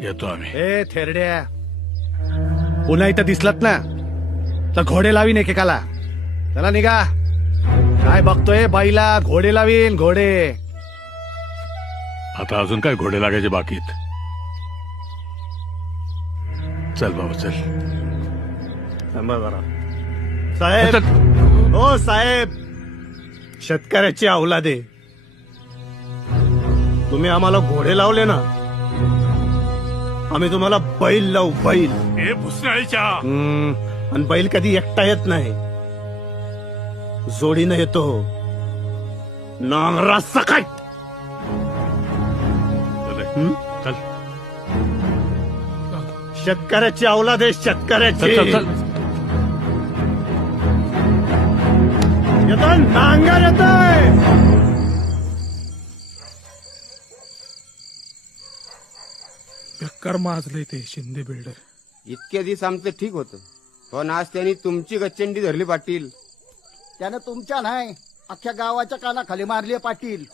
येतो आम्ही. ए थेरड्या, पुन्हा इथं दिसलात ना तर घोडे लावीन एकेकाला. चला निघा. काय बघतोय बाईला? घोडे लावीन घोडे. आता अजून काय घोडे लागायचे बाकीत. चल बाबा चल. थांबा जरा. साहेब, ओ साहेब, शेतकऱ्याची औलादे, तुम्ही आम्हाला घोडे लावले ना, आम्ही तुम्हाला बैल लावू, बैल. हे भुसनाळीच्या आणि बैल कधी एकटा येत नाही, जोडीनं येतो. नांगरा सकट. चल शेतकऱ्याची औलाद आहे, शेतकऱ्याची. चल चल. येतोय नांगर, येतोय. बेकार माजले ते शिंदे बिल्डर. इतके दिवस आमचं ठीक होतं, पण आज त्यांनी तुमची गच्चंडी धरली पाटील. त्यानं तुमच्या नाही अख्ख्या गावाच्या कानाखाली मारली पाटील.